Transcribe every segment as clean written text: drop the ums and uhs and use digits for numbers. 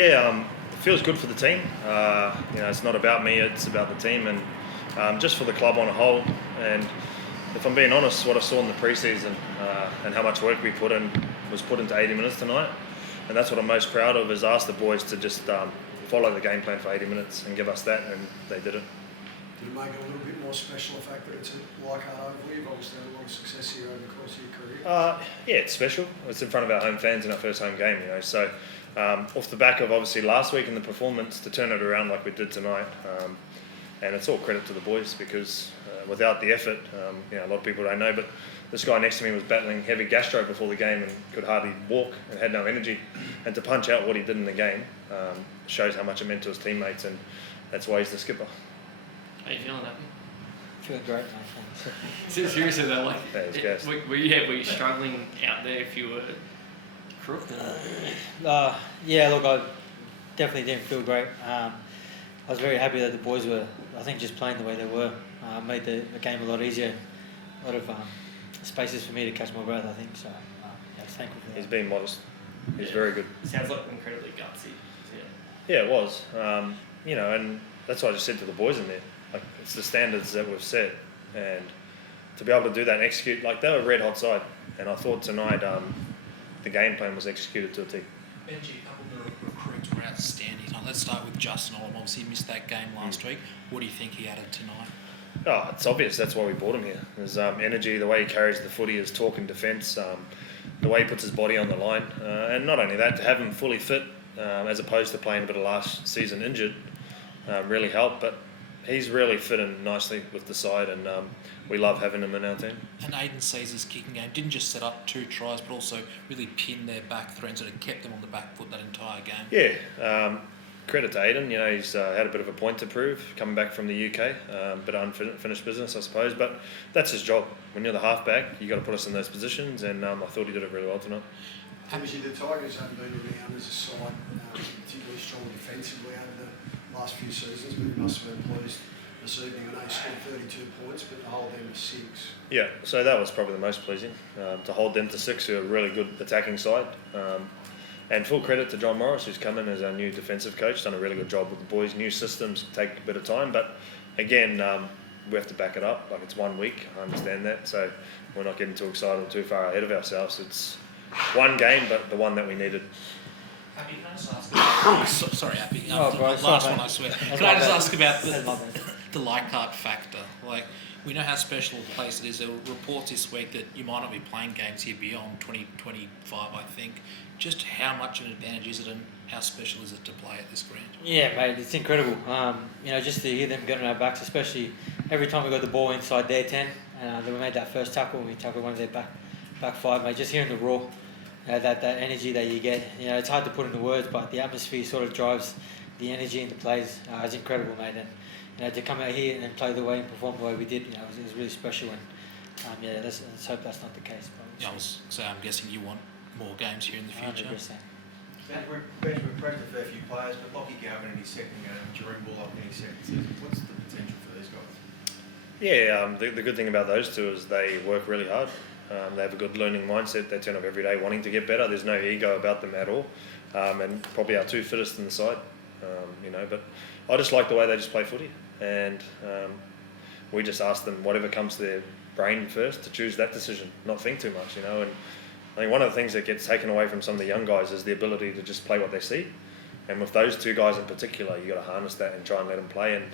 It feels good for the team. It's not about me; it's about the team, and just for the club on a whole. And if I'm being honest, what I saw in the pre-season and how much work we put in was put into 80 minutes tonight, and that's what I'm most proud of. Is ask the boys to just follow the game plan for 80 minutes and give us that, and they did it. Did it make it a little bit more special, the fact that it's a Leichhardt Oval? You've obviously had a lot of success here over the course of your career. Yeah, it's special. It's in front of our home fans in our first home game, So off the back of obviously last week in the performance, to turn it around like we did tonight, and it's all credit to the boys because without the effort, a lot of people don't know, but this guy next to me was battling heavy gastro before the game and could hardly walk and had no energy. And to punch out what he did in the game shows how much it meant to his teammates, and that's why he's the skipper. How are you feeling, Happy? Feeling great, mate. Seriously though, were you struggling out there if you were crooked? Yeah, look, I definitely didn't feel great. I was very happy that the boys were, I think, just playing the way they were. Made the game a lot easier. A lot of spaces for me to catch my breath, I think. So, I was thankful for that. He's been modest. He's very good. Sounds like incredibly gutsy. Yeah, it was. And that's what I just said to the boys in there. Like, it's the standards that we've set, and to be able to do that and execute, like, they were a red hot side, and I thought tonight the game plan was executed to a T. Benji, a couple of the recruits were outstanding. Let's start with Justin Olam. Obviously, he missed that game last week. What do you think he added tonight? Oh, it's obvious. That's why we brought him here. His energy, the way he carries the footy, his talk in defence, the way he puts his body on the line, and not only that, to have him fully fit as opposed to playing a bit of last season injured really helped. But he's really fit in nicely with the side, and we love having him in our team. And Aiden Caesar's kicking game didn't just set up 2 tries, but also really pinned their back three and sort of kept them on the back foot that entire game. Yeah, credit to Aiden. He's had a bit of a point to prove coming back from the UK, bit of unfinished business, I suppose. But that's his job. When you're the halfback, you got to put us in those positions, and I thought he did it really well tonight. Obviously, the Tigers haven't been around as a side, particularly strong defensively over the last few seasons, but you must have been pleased this evening. I know you scored 32 points, but to hold them to 6. Yeah, so that was probably the most pleasing, to hold them to 6, who are a really good attacking side. And full credit to John Morris, who's come in as our new defensive coach, done a really good job with the boys. New systems take a bit of time, but again, we have to back it up. Like, it's 1 week, I understand that, so we're not getting too excited or too far ahead of ourselves. It's one game, but the one that we needed. Happy, can I just ask about... sorry, Happy. Last one, I swear. Can I just ask about the Leichhardt factor? Like, we know how special a place it is. There were reports this week that you might not be playing games here beyond 2025, I think. Just how much of an advantage is it, and how special is it to play at this ground? Yeah, mate, it's incredible. Just to hear them get on our backs, especially every time we got the ball inside their 10, then we made that first tackle, we tackled one of their back 5, mate. Just hearing the roar, that energy that you get, it's hard to put into words, but the atmosphere sort of drives the energy into plays. It's incredible, mate. And to come out here and play the way and perform the way we did, it was really special. And let's hope that's not the case. Yeah, I'm guessing you want more games here in the future. 100%. Benji, we've praised a fair few players, but Lockie Galvin in his second game, Jerome Bullock in his second season. What's the potential for these guys? Yeah, the good thing about those two is they work really hard. They have a good learning mindset. They turn up every day wanting to get better. There's no ego about them at all, and probably our 2 fittest in the side. But I just like the way they just play footy, and we just ask them whatever comes to their brain first to choose that decision, not think too much, And I think one of the things that gets taken away from some of the young guys is the ability to just play what they see. And with those 2 guys in particular, you got to harness that and try and let them play. And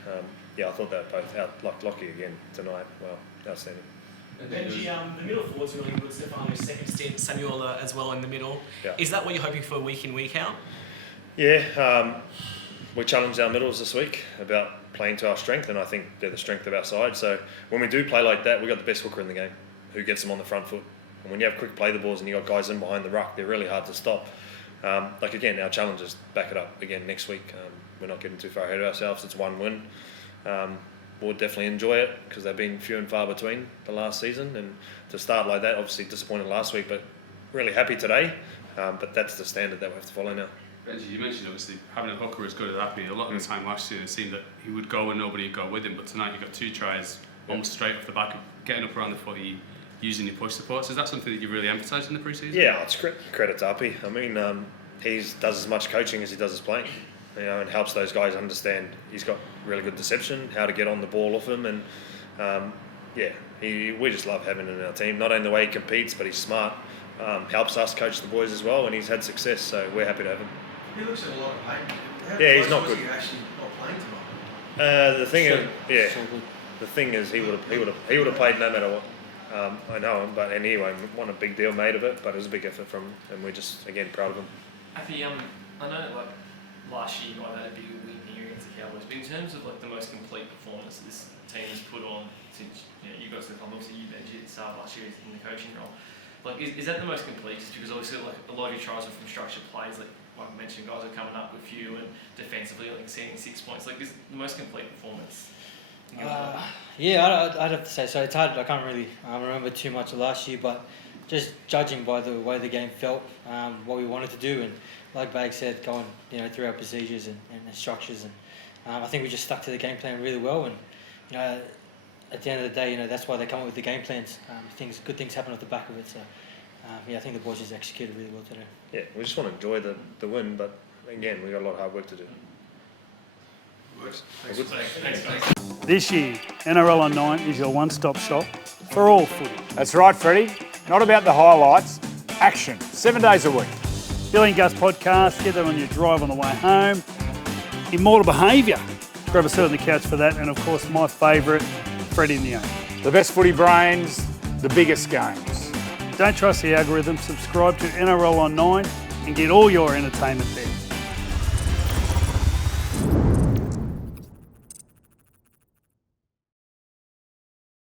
I thought they were both out like Lockie again tonight. Well, outstanding. Benji, the middle forward's really good. Stefano's second stint, Samuel as well in the middle. Yeah. Is that what you're hoping for week in, week out? Yeah, we challenged our middles this week about playing to our strength, and I think they're the strength of our side. So when we do play like that, we've got the best hooker in the game who gets them on the front foot. And when you have quick play the balls and you got guys in behind the ruck, they're really hard to stop. Again, our challenge is back it up again next week. We're not getting too far ahead of ourselves. It's 1 win. We'll definitely enjoy it because they've been few and far between the last season. And to start like that, obviously disappointed last week, but really happy today. But that's the standard that we have to follow now. Benji, you mentioned obviously having a hooker as good as Happy. A lot of the time last year it seemed that he would go and nobody would go with him, but tonight you got 2 tries almost straight off the back of getting up around the footy, using your push supports. Is that something that you really emphasised in the pre-season? Yeah, it's credit to Uppy. I mean, he does as much coaching as he does his playing, and helps those guys understand he's got really good deception, how to get on the ball off him, and we just love having him in our team. Not only the way he competes, but he's smart. Helps us coach the boys as well, and he's had success, so we're happy to have him. He looks at a lot of pain. Yeah, he's not good. He actually not playing tonight? The thing is, he would have played no matter what. I know him, but anyway, won a big deal made of it, but it was a big effort from him, and we're just again proud of him. I know like last year you guys had a big win here against the Cowboys, but in terms of like the most complete performance this team has put on since you guys have come, obviously you Benji at the start of last year in the coaching role. Like, is that the most complete? Just because obviously like a lot of your tries are from structured plays, like I mentioned, guys are coming up with you, and defensively like seeing 6 points. Like, is the most complete performance? I'd have to say so. It's hard. I can't really remember too much of last year, but just judging by the way the game felt, what we wanted to do, and like Bag said, going through our procedures and structures, and I think we just stuck to the game plan really well. And at the end of the day, that's why they come up with the game plans. Good things happen off the back of it. So I think the boys just executed really well today. Yeah, we just want to enjoy the win, but again, we got a lot of hard work to do. Thanks. This year, NRL on 9 is your one-stop shop for all footy. That's right, Freddie. Not about the highlights, action, 7 days a week. Billy and Gus podcast, get that on your drive on the way home. Immortal Behaviour, grab a seat on the couch for that. And of course, my favourite, Freddie in the 8. The best footy brains, the biggest games. Don't trust the algorithm, subscribe to NRL on 9 and get all your entertainment there.